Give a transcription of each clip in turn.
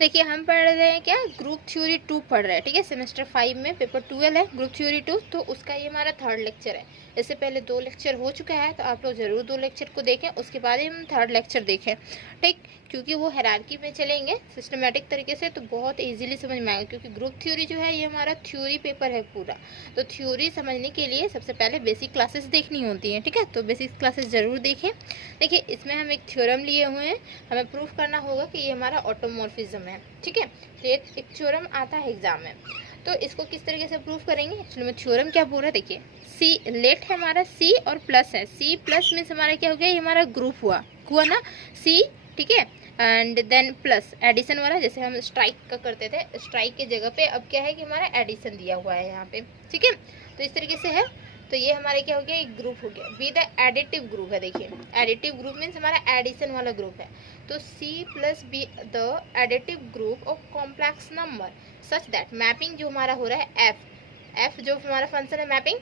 देखिए हम पढ़ रहे हैं क्या, ग्रुप थ्योरी 2 पढ़ रहे हैं, ठीक है। सेमेस्टर 5 में पेपर 12 है, ग्रुप थ्योरी 2, तो उसका ये हमारा 3rd लेक्चर है। इससे पहले 2 लेक्चर हो चुका है, तो आप लोग ज़रूर 2 लेक्चर को देखें, उसके बाद ही हम 3rd लेक्चर देखें, ठीक। क्योंकि वो हायरार्की में चलेंगे सिस्टमेटिक तरीके से, तो बहुत ईजिली समझ में आएगा। क्योंकि ग्रुप थ्योरी जो है ये हमारा थ्योरी पेपर है पूरा, तो थ्योरी समझने के लिए सबसे पहले बेसिक क्लासेस देखनी होती हैं, ठीक है। तो बेसिक क्लासेस ज़रूर देखें। देखिए इसमें हम एक थ्योरम लिए हुए हैं, हमें प्रूफ करना होगा कि ये हमारा ऑटोमॉर्फिज्म है, ठीक है। तो एक थ्योरम आता है एग्जाम में, तो इसको किस तरीके से प्रूफ करेंगे। एक्चुअली में थ्योरम क्या बोल रहा है, देखिए सी लेट है हमारा, सी और प्लस है, सी प्लस मीन्स हमारा क्या हो गया, ये हमारा ग्रुप हुआ ना सी, ठीक है। एंड देन प्लस एडिशन वाला, जैसे हम स्ट्राइक का करते थे, स्ट्राइक की जगह पे अब क्या है कि हमारा एडिशन दिया हुआ है यहाँ पे, ठीक है। तो इस तरीके से है, तो ये हमारे क्या हो गया, एक ग्रुप हो गया। बी द एडिटिव ग्रुप है, देखिए एडिटिव ग्रुप मीन्स हमारा एडिशन वाला ग्रुप है। तो C plus be the additive group of complex number such that, mapping जो हमारा हो रहा है एफ जो हमारा फंक्शन है मैपिंग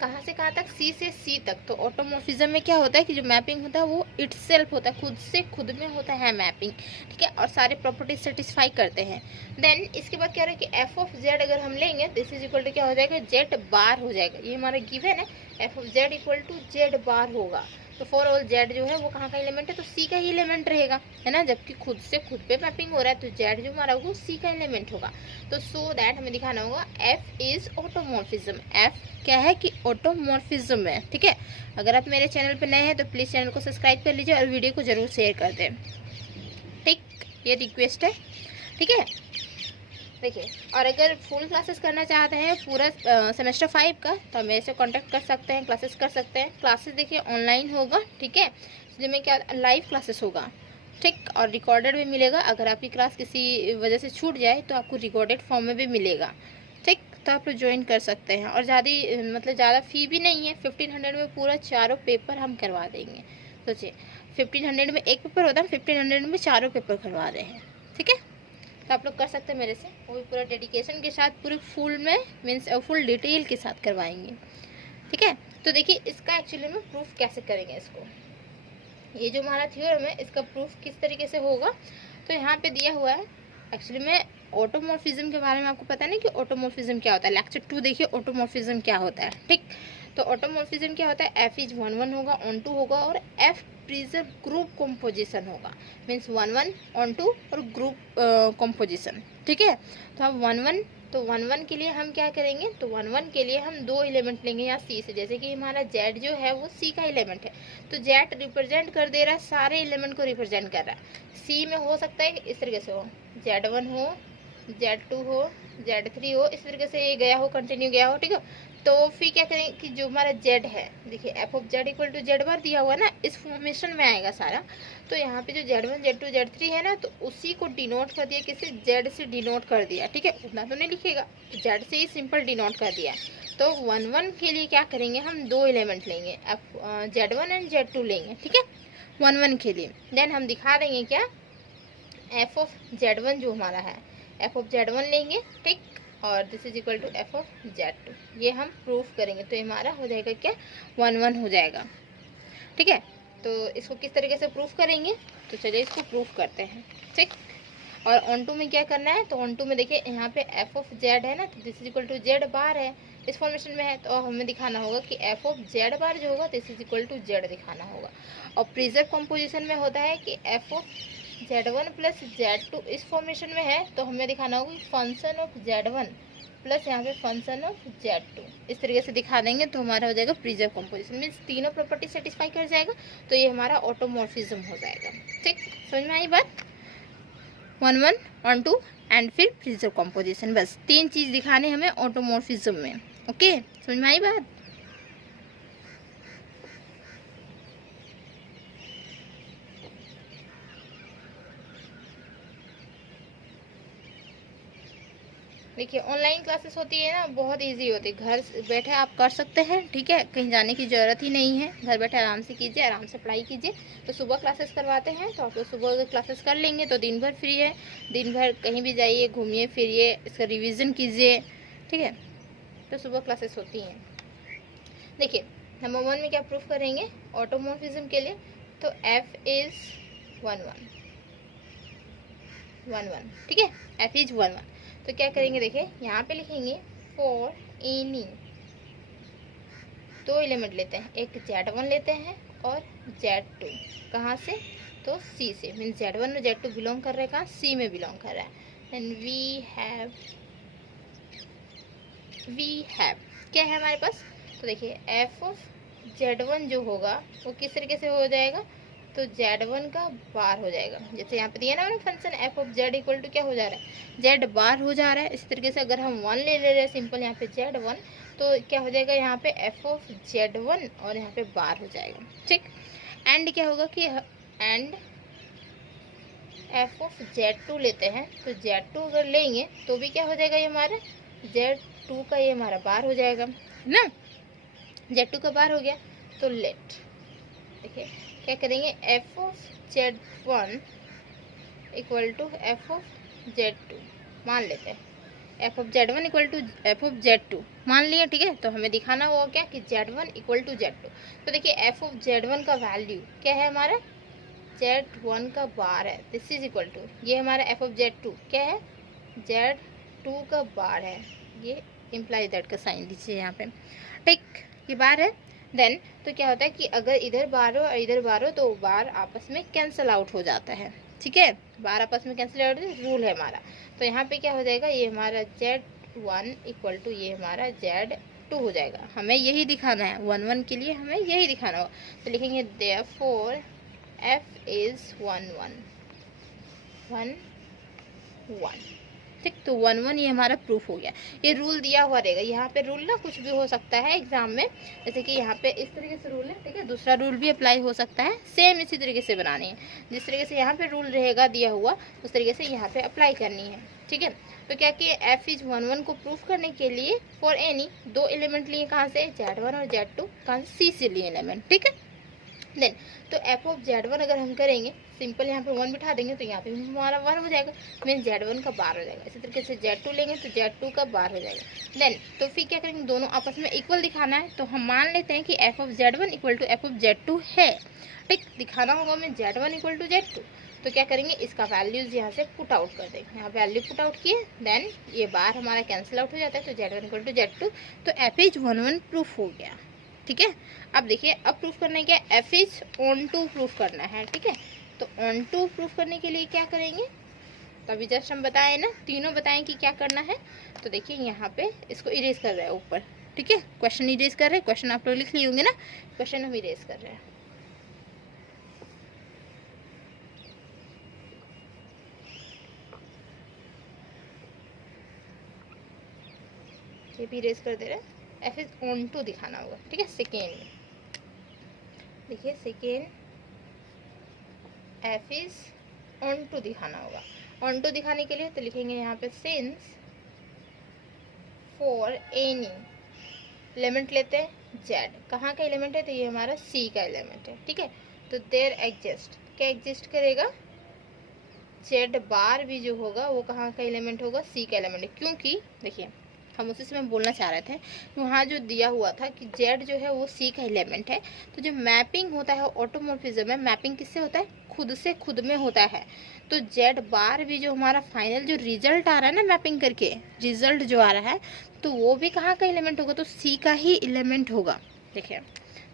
कहाँ से कहाँ तक, सी से सी तक। तो ऑटोमॉर्फिज्म में क्या होता है कि जो मैपिंग होता है वो इटसेल्फ होता है, खुद से खुद में होता है मैपिंग, ठीक है। और सारे प्रॉपर्टीज सेटिस्फाई करते हैं। देन इसके बाद क्या रहा है कि एफ ऑफ जेड अगर हम लेंगे, दिस इज इक्वल टू क्या हो जाएगा, जेड बार हो जाएगा। ये हमारा गिवन है, F of Z equal to Z bar होगा। तो फॉर ऑल जेड जो है वो कहाँ का एलिमेंट है, तो सी का ही एलिमेंट रहेगा, है ना। जबकि खुद से खुद पे मैपिंग हो रहा है, तो जेड जो हमारा वो सी का एलिमेंट होगा। तो सो दैट हमें दिखाना होगा एफ इज ऑटोमॉर्फिज्म, एफ क्या है कि ऑटोमॉर्फिज्म है, ठीक है। अगर आप मेरे चैनल पर नए हैं तो प्लीज़ चैनल को सब्सक्राइब कर लीजिए और वीडियो को ज़रूर शेयर कर दें, ठीक। ये रिक्वेस्ट है, ठीक है। देखिए और अगर फुल क्लासेस करना चाहते हैं पूरा सेमेस्टर 5 का, तो आप मेरे से कांटेक्ट कर सकते हैं, क्लासेस कर सकते हैं। क्लासेस देखिए ऑनलाइन होगा, ठीक है, जिसमें क्या लाइव क्लासेस होगा, ठीक। और रिकॉर्डेड भी मिलेगा। अगर आपकी क्लास किसी वजह से छूट जाए तो आपको रिकॉर्डेड फॉर्म में भी मिलेगा, ठीक। तो आप लोग ज्वाइन कर सकते हैं। और ज़्यादा फ़ी भी नहीं है, 1500 में पूरा चारों पेपर हम करवा देंगे। सोचिए 1500 में एक पेपर होता है, 1500 में चारों पेपर करवा रहे हैं, ठीक है। तो आप लोग कर सकते हैं मेरे से, वो भी पूरा डेडिकेशन के साथ, पूरे फुल में मीन्स फुल डिटेल के साथ करवाएंगे, ठीक है। तो देखिए इसका एक्चुअली में प्रूफ कैसे करेंगे इसको, ये जो हमारा थ्योरम है इसका प्रूफ किस तरीके से होगा। तो यहाँ पे दिया हुआ है एक्चुअली में ऑटोमॉर्फिज्म के बारे में आपको पता नहीं कि ऑटोमॉर्फिज्म क्या होता है। लेक्चर 2 देखिए ऑटोमॉर्फिज्म क्या होता है, ठीक। तो ऑटोमॉर्फिज्म क्या होता है, एफ इज 1 1 होगा, ऑन 2 होगा, और एफ प्रिजर्व ग्रुप कॉम्पोजिशन होगा, मीन्स 1 1 ऑन 2 और ग्रुप कॉम्पोजिशन, ठीक है। तो अब 1 1, तो 1 1 के लिए हम क्या करेंगे, तो 1 1 के लिए हम 2 एलिमेंट लेंगे यहाँ सी से। जैसे कि हमारा जेड जो है वो सी का एलिमेंट है, तो जेड रिप्रेजेंट कर दे रहा है, सारे एलिमेंट को रिप्रेजेंट कर रहा है। सी में हो सकता है इस तरीके से हो, Z1 हो, Z2 हो, Z3 हो, इस तरीके से ये गया हो, कंटिन्यू गया हो, ठीक है। तो फिर क्या करें कि जो हमारा जेड है, देखिए F of Z equal to Z bar दिया हुआ है ना, इस फॉर्मेशन में आएगा सारा। तो यहाँ पे जो Z1 Z2 Z3 है ना, तो उसी को डिनोट कर दिया, किसी जेड से डिनोट कर दिया, ठीक है। उतना तो नहीं लिखेगा, तो जेड से ही सिंपल डिनोट कर दिया। तो 1 1 के लिए क्या करेंगे, हम 2 एलिमेंट लेंगे, Z1 एंड Z2 लेंगे, ठीक है, 1 1 के लिए। देन हम दिखा देंगे क्या, एफ ऑफ Z1 जो हमारा है, एफ ऑफ Z1 लेंगे, ठीक। और this is equal to F of Z2, ये हम प्रूफ करेंगे। तो हमारा हो जाएगा क्या, 1 1 हो जाएगा, ठीक है। तो इसको किस तरीके से प्रूफ करेंगे, तो चलिए इसको प्रूफ करते हैं, ठीक। और ऑन टू में क्या करना है, तो ऑन टू में देखिए यहाँ पे एफ ऑफ जेड है ना, तो this is equal to Z bar है, इस फॉर्मेशन में है। तो हमें दिखाना होगा कि एफ ऑफ जेड बार जो होगा this is equal to Z दिखाना होगा। और प्रिजर्व कॉम्पोजिशन में होता है कि F of Z1 plus Z2 इस फॉर्मेशन में है, तो हमें दिखाना होगा फंक्शन ऑफ Z1 प्लस यहाँ पे फंक्शन ऑफ Z2, इस तरीके से दिखा देंगे। तो हमारा हो जाएगा प्रिजर्व कॉम्पोजिशन, मीन्स तीनों प्रॉपर्टी सेटिस्फाई कर जाएगा, तो ये हमारा ऑटोमॉर्फिज्म हो जाएगा, ठीक। समझ में आई बात, 1 1 ऑन 2 एंड फिर प्रिजर्व कॉम्पोजिशन, बस 3 चीज़ दिखाने हमें ऑटोमॉर्फिज्म में, ओके। समझ में आई बात। देखिए ऑनलाइन क्लासेस होती है ना, बहुत इजी होती है, घर बैठे आप कर सकते हैं, ठीक है। कहीं जाने की ज़रूरत ही नहीं है, घर बैठे आराम से कीजिए, आराम से पढ़ाई कीजिए। तो सुबह क्लासेस करवाते हैं, तो आप लोग सुबह क्लासेस कर लेंगे तो दिन भर फ्री है, दिन भर कहीं भी जाइए, घूमिए फिरिए, इसका रिविज़न कीजिए, ठीक है। तो सुबह क्लासेस होती हैं। देखिए नंबर 1 में क्या प्रूफ करेंगे ऑटोमॉर्फिज्म के लिए, तो एफ इज़ 1 1, 1 ठीक है, f इज 1 1। तो क्या करेंगे, देखिए यहाँ पे लिखेंगे फॉर एनी, दो एलिमेंट लेते हैं, एक Z1 लेते हैं और Z2। कहाँ से, तो C से, मीन्स Z1 और Z2 बिलोंग कर रहे हैं कहाँ, C में बिलोंग कर रहा है। एंड वी हैव क्या है हमारे पास, तो देखिए f ऑफ Z1 जो होगा वो किस तरीके से हो जाएगा, तो Z1 का बार हो जाएगा। जैसे यहाँ पे दिया ना function f of Z equal to क्या हो जा रहा है, Z बार हो जा रहा है। इस तरीके से अगर हम 1 ले रहे हैं सिंपल यहाँ पे Z1, तो क्या हो जाएगा यहाँ पे f ऑफ Z1 और यहाँ पे बार हो जाएगा, ठीक। एंड क्या होगा कि एंड f ऑफ Z2 लेते हैं, तो Z2 अगर लेंगे तो भी क्या हो जाएगा, ये हमारा Z2 का ये हमारा बार हो जाएगा ना, Z2 का बार हो गया। तो लेट देखिए क्या करेंगे, f of Z1 equal to f of Z2 मान लेते हैं, f of Z1 equal to f of Z2 मान लिया, ठीक है। तो हमें दिखाना होगा क्या कि Z1 इक्वल टू Z2। तो देखिए f ऑफ Z1 का वैल्यू क्या है, हमारा Z1 का बार है, दिस इज इक्वल टू ये हमारा f ऑफ Z2 क्या है, Z2 का बार है, ये इम्प्लाई दैट का साइन दीजिए यहाँ पे, ठीक, ये बार है। देन तो क्या होता है कि अगर इधर बार हो और इधर बार हो तो बार आपस में कैंसिल आउट हो जाता है, ठीक है, बार आपस में कैंसिल आउट रूल है हमारा। तो यहाँ पे क्या हो जाएगा, ये हमारा Z1 इक्वल टू ये हमारा Z2 हो जाएगा। हमें यही दिखाना है, 1 1 के लिए हमें यही दिखाना होगा। तो लिखेंगे देयरफॉर f इज 1 1 1 1, ठीक। तो 1 1 ये हमारा प्रूफ हो गया। ये रूल दिया हुआ रहेगा, यहाँ पे रूल ना कुछ भी हो सकता है एग्जाम में, जैसे कि यहाँ पे इस तरीके से रूल है, ठीक है, दूसरा रूल भी अप्लाई हो सकता है, सेम इसी तरीके से बनानी है। जिस तरीके से यहाँ पे रूल रहेगा दिया हुआ उस तरीके से यहाँ पे अप्लाई करनी है, ठीक है। तो क्या कि f इज 1 1 को प्रूफ करने के लिए फॉर एनी, दो एलिमेंट लिए कहाँ से, Z1 और Z2, कहाँ से, C से लिए एलिमेंट, ठीक है। देन तो f ऑफ Z1 अगर हम करेंगे सिंपल यहाँ पे 1 बिठा देंगे तो यहाँ पे हमारा 1 हो जाएगा, मीन Z1 का बार हो जाएगा। इसी तरीके से Z2 लेंगे तो Z2 का बार हो जाएगा। देन तो फिर क्या करेंगे, दोनों आपस में इक्वल दिखाना है, तो हम मान लेते हैं कि f of Z1 equal to f of Z2 है, ठीक। दिखाना होगा हमें Z1 इक्वल टू Z2, तो क्या करेंगे, इसका वैल्यूज यहाँ से पुट आउट कर देंगे, यहाँ वैल्यू पुट आउट किए, देन ये बार हमारा कैंसिल आउट हो जाता है, तो Z1 इक्वल टू Z2, तो f इज 1 1 प्रूफ हो गया, ठीक है। अब देखिए अब प्रूफ करना है क्या, f is onto proof करना है, ठीक है। तो ऑन टू प्रूफ करने के लिए क्या करेंगे, तो अभी जस्ट हम बताए ना, तीनों बताएं कि क्या करना है। तो देखिए यहाँ पे इसको इरेज कर रहे हैं ऊपर, ठीक है, क्वेश्चन इरेज कर रहे हैं, क्वेश्चन आप लोग लिख लिए होंगे ना, क्वेश्चन हम इरेज कर रहे हैं। ये भी इरेज कर दे रहे हैं, f इज ऑन टू दिखाना होगा, ठीक है। सेकेंड में देखिए, second f is onto दिखाना होगा। ऑन टू दिखाने के लिए तो लिखेंगे यहाँ पे सिंस फॉर एनी एलिमेंट लेते हैं z, कहाँ का एलिमेंट है, तो ये हमारा c का एलिमेंट है, ठीक है। तो देयर एग्जिस्ट, क्या एग्जिस्ट करेगा, z बार भी जो होगा वो कहाँ का एलिमेंट होगा, c का एलिमेंट है। क्योंकि देखिए हम उसी से मैं बोलना चाह रहे थे, वहाँ जो दिया हुआ था कि z जो है वो c का एलिमेंट है, तो जो मैपिंग होता है ऑटोमॉर्फिज्म में, मैपिंग किससे होता है, खुद से खुद में होता है। तो z बार भी जो हमारा फाइनल जो रिजल्ट आ रहा है ना, मैपिंग करके रिजल्ट जो आ रहा है, तो वो भी कहाँ का एलिमेंट होगा, तो c का ही एलिमेंट होगा। देखिए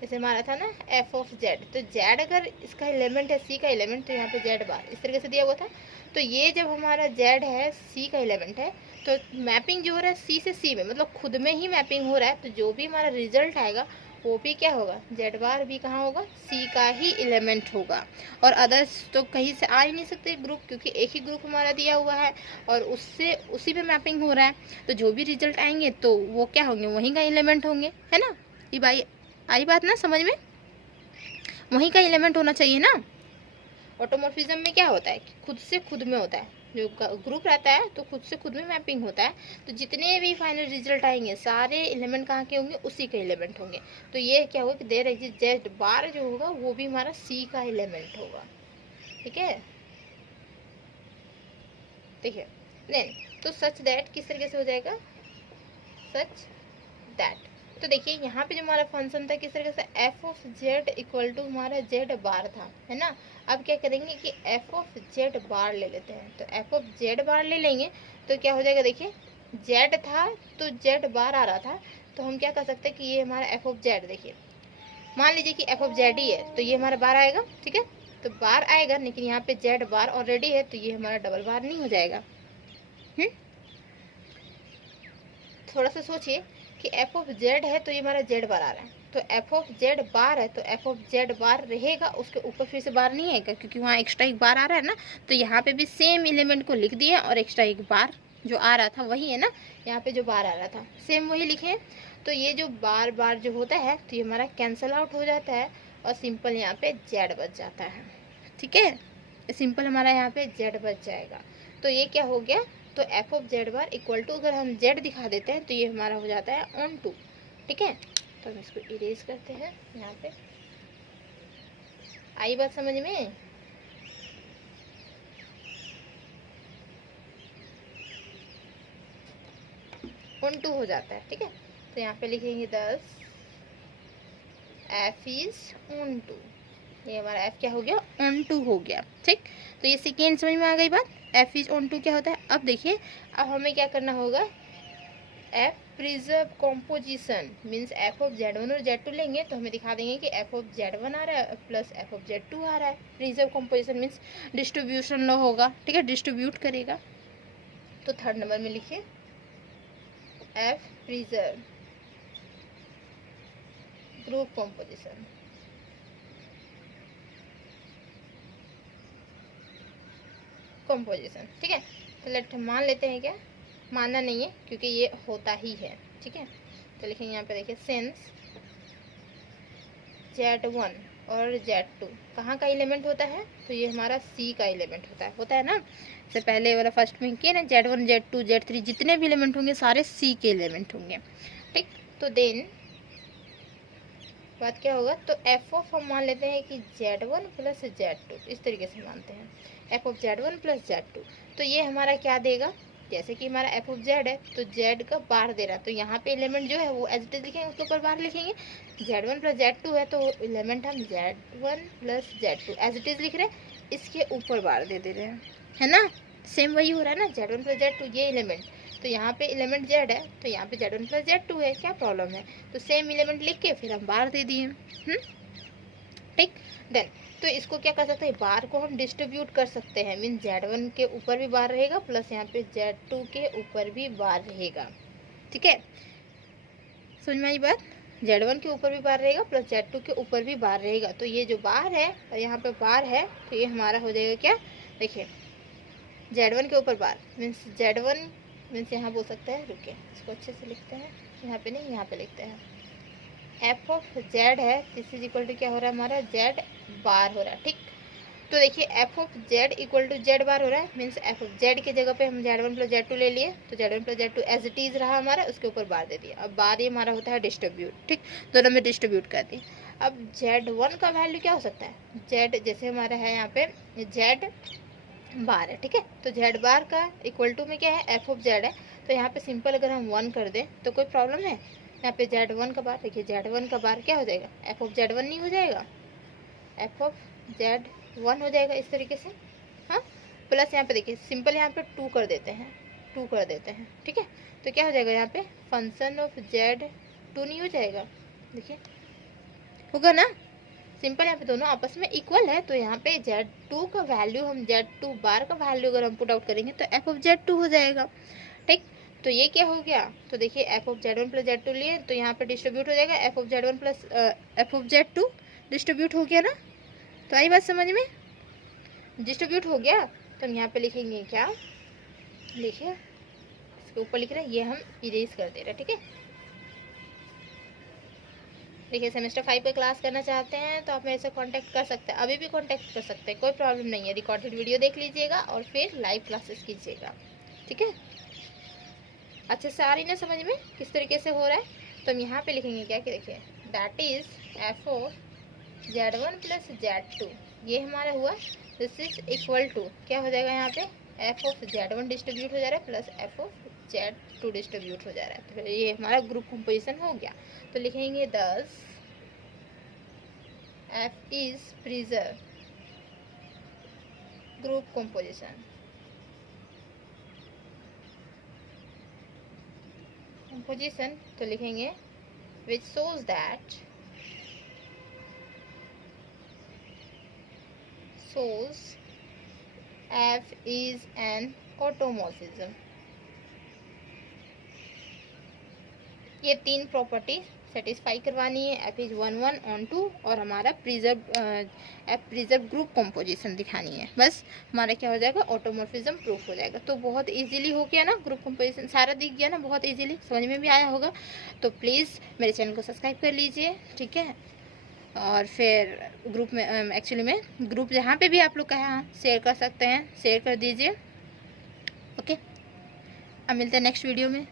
जैसे हमारा था ना f ऑफ z, तो z अगर इसका एलिमेंट है c का एलिमेंट, तो यहाँ पे z बार इस तरीके से दिया हुआ था। तो ये जब हमारा z है c का एलिमेंट है, तो मैपिंग जो हो रहा है c से c में, मतलब खुद में ही मैपिंग हो रहा है, तो जो भी हमारा रिजल्ट आएगा वो भी क्या होगा, z बार भी कहाँ होगा, c का ही एलिमेंट होगा। और अदर्स तो कहीं से आ ही नहीं सकते ग्रुप, क्योंकि एक ही ग्रुप हमारा दिया हुआ है और उससे उसी पे मैपिंग हो रहा है, तो जो भी रिजल्ट आएंगे तो वो क्या होंगे, वहीं का एलिमेंट होंगे, है ना। ये भाई आई बात ना समझ में, वहीं का एलिमेंट होना चाहिए ना। ऑटोमॉर्फिज्म में क्या होता है कि खुद से खुद में होता है, जो ग्रुप रहता है तो खुद से खुद में मैपिंग होता है, तो जितने भी फाइनल रिजल्ट आएंगे सारे एलिमेंट कहाँ के होंगे, उसी के एलिमेंट होंगे। तो ये क्या होगा कि देयर एग्जिस्ट z बार जो होगा वो भी हमारा c का एलिमेंट होगा, ठीक है। देखिए देन तो सच दैट किस तरीके से हो जाएगा, सच दैट, तो देखिए यहाँ पे जो हमारा फंक्शन था किस तरीके से F of Z equal to हमारा जेड बार था, है ना। अब क्या करेंगे कि एफ ऑफ जेड बार ले लेते हैं, तो एफ ऑफ जेड बार ले लेंगे तो क्या हो जाएगा, देखिए जेड था तो जेड बार आ रहा था, तो हम क्या कर सकते हैं कि ये हमारा एफ ऑफ जेड, देखिए मान लीजिए कि एफ ऑफ जेड ही है तो ये हमारा बार आएगा, ठीक है। तो बार आएगा लेकिन यहाँ पे जेड बार ऑलरेडी है तो ये हमारा डबल बार नहीं हो जाएगा। थोड़ा सा सोचिए कि एफ ऑफ जेड है तो ये हमारा जेड बार आ रहा है, तो एफ ऑफ जेड बार है तो एफ ऑफ जेड बार रहेगा, उसके ऊपर फिर से बार नहीं आएगा क्योंकि वहाँ एक्स्ट्रा एक बार आ रहा है ना। तो यहाँ पे भी सेम एलिमेंट को लिख दिया और एक्स्ट्रा एक बार जो आ रहा था वही है ना, यहाँ पे जो बार आ रहा था सेम वही लिखे। तो ये जो बार बार जो होता है तो ये हमारा कैंसल आउट हो जाता है और सिंपल यहाँ पे जेड बच जाता है, ठीक है। सिंपल हमारा यहाँ पे जेड बच जाएगा। तो ये क्या हो गया, तो F of Z bar equal to अगर हम जेड दिखा देते हैं तो ये हमारा हो जाता है ऑन टू, ठीक है। तो हम इसको इरेज करते हैं यहाँ पे। आई बात समझ में? ऑन टू हो जाता है, ठीक है। तो यहाँ पे लिखेंगे 10 एफ इज ऑन टू, ये हमारा एफ क्या हो गया, ऑन टू हो गया, ठीक। तो ये सेकेंड समझ में आ गई बात, एफ इज ऑन टू क्या होता है। अब देखिए अब हमें क्या करना होगा, F preserve composition means F of Z one और जेड टू लेंगे तो हमें दिखा देंगे कि एफ ऑफ जेड वन आ रहा है plus F of Z two आ रहा है। Preserve composition means distribution law होगा, ठीक है, डिस्ट्रीब्यूट करेगा। तो थर्ड नंबर में लिखिए F preserve group composition, composition, ठीक है। तो लेट मान लेते हैं, क्या मानना नहीं है क्योंकि ये होता ही है, ठीक है। तो लिखेंगे यहाँ पे, देखिए सिंस Z1 और Z2 कहाँ का एलिमेंट होता है, तो ये हमारा C का एलिमेंट होता है ना। इससे पहले वाला फर्स्ट में किया ना, Z1 Z2 Z3 जितने भी एलिमेंट होंगे सारे C के एलिमेंट होंगे, ठीक। तो देन बात क्या होगा, तो एफ ऑफ हम मान लेते हैं कि Z1 प्लस Z2, इस तरीके से मानते हैं F of Z1 plus Z2। तो ये हमारा क्या देगा, जैसे कि हमारा एफ ऑफ जेड है तो जेड का बार दे रहा है, तो यहाँ पे एलिमेंट जो है वो एज इट इज लिखेंगे, उसके ऊपर बार लिखेंगे। Z1 प्लस Z2 है तो एलिमेंट हम Z1 plus Z2 as it is लिख रहे हैं, इसके ऊपर बार दे रहे हैं, है ना। सेम वही हो रहा है ना, Z1 प्लस Z2 ये एलिमेंट, तो यहाँ पे एलिमेंट जेड है तो यहाँ पे Z1 प्लस Z2 है, क्या प्रॉब्लम है। तो सेम एलिमेंट लिख के फिर हम बार दे दिए, ठीक। देन तो इसको क्या कर सकते हैं, बार को हम डिस्ट्रीब्यूट कर सकते हैं, मीन Z1 के ऊपर भी बार रहेगा प्लस यहाँ पे Z2 के ऊपर भी बार रहेगा, ठीक है। समझ में आई बात, Z1 के ऊपर भी बार रहेगा प्लस Z2 के ऊपर भी बार रहेगा। तो ये जो बार है और यहाँ पे बार है तो ये हमारा हो जाएगा क्या, देखिए Z1 के ऊपर बार मीन्स Z1 मीन्स यहाँ बोल सकते हैं, रुकिए इसको अच्छे से लिखते हैं, यहाँ पे नहीं यहाँ पे लिखते हैं, एफ ऑफ जेड है दिस इज इक्वल टू क्या हो रहा है हमारा जेड बार हो रहा है, ठीक। तो देखिए F of Z equal to Z bar हो रहा है, मीन्स एफ ऑफ जेड की जगह पे हम Z1 प्लस Z2 ले लिए, तो Z1 plus Z2 as it is रहा हमारा, उसके ऊपर बार दे दिया। अब बार ये हमारा होता है डिस्ट्रीब्यूट, ठीक, दोनों में डिस्ट्रीब्यूट कर दिए। अब Z1 का वैल्यू क्या हो सकता है, जेड जैसे हमारा है यहाँ पे जेड बार है, ठीक है। तो जेड बार का इक्वल टू में क्या है, एफ ऑफ जेड है, तो यहाँ पे सिंपल अगर हम 1 कर दें तो कोई प्रॉब्लम है। यहाँ पे Z1 का बार, देखिए Z1 का बार क्या हो जाएगा, एफ ऑफ Z1 नहीं हो जाएगा, एफ ऑफ Z1 हो जाएगा इस तरीके से, हाँ। प्लस यहाँ पे देखिए सिंपल यहाँ पे 2 कर देते हैं, 2 कर देते हैं, ठीक है। तो क्या हो जाएगा यहाँ पे फंक्शन ऑफ Z2 नहीं हो जाएगा, देखिए होगा ना, सिंपल यहाँ पे दोनों आपस में इक्वल है। तो यहाँ पे Z2 का वैल्यू हम Z2 बार का वैल्यू अगर हम पुट आउट करेंगे तो एफ ऑफ Z2 हो जाएगा, ठीक। तो ये क्या हो गया, तो देखिए F of Z1 plus Z2 लिए तो यहाँ पे डिस्ट्रीब्यूट हो जाएगा, F of Z1 plus F of Z2 distribute हो गया ना। तो आई बात समझ में, डिस्ट्रीब्यूट हो गया। तो हम यहाँ पे लिखेंगे क्या, लिखिए इसके ऊपर लिख रहे हैं, ये हम इरेज कर दे रहे हैं, ठीक है। देखिए सेमेस्टर 5 का क्लास करना चाहते हैं तो आप मेरे से कांटेक्ट कर सकते हैं, अभी भी कांटेक्ट कर सकते हैं, कोई प्रॉब्लम नहीं है। रिकॉर्डेड वीडियो देख लीजिएगा और फिर लाइव क्लासेस कीजिएगा, ठीक है। अच्छे से आ रही ना समझ में किस तरीके से हो रहा है। तो हम यहाँ पे लिखेंगे क्या कि देखिए that is F of Z1 plus Z2, ये हमारा हुआ, दिस इज इक्वल टू क्या हो जाएगा यहाँ पे एफ ऑफ Z1 डिस्ट्रीब्यूट हो जा रहा है plus F of Z two distribute हो जा रहा है। तो फिर ये हमारा ग्रुप कंपोजिशन हो गया। तो लिखेंगे दस F is preserve group composition. Composition तो लिखेंगे which shows that F is an automorphism। ये तीन प्रॉपर्टी सेटिस्फाई करवानी है। F इज 1 1 ऑन 2 और हमारा प्रिजर्व ग्रुप कंपोजिशन दिखानी है। बस हमारा क्या हो जाएगा, ऑटोमॉर्फिज्म प्रूफ हो जाएगा। तो बहुत इजीली हो गया ना, ग्रुप कंपोजिशन सारा दिख गया ना, बहुत इजीली समझ में भी आया होगा। तो प्लीज़ मेरे चैनल को सब्सक्राइब कर लीजिए, ठीक है। और फिर ग्रुप में एक्चुअली में ग्रुप जहाँ पे भी आप लोग कहा शेयर कर सकते हैं, शेयर कर दीजिए। ओके, अब मिलते हैं नेक्स्ट वीडियो में।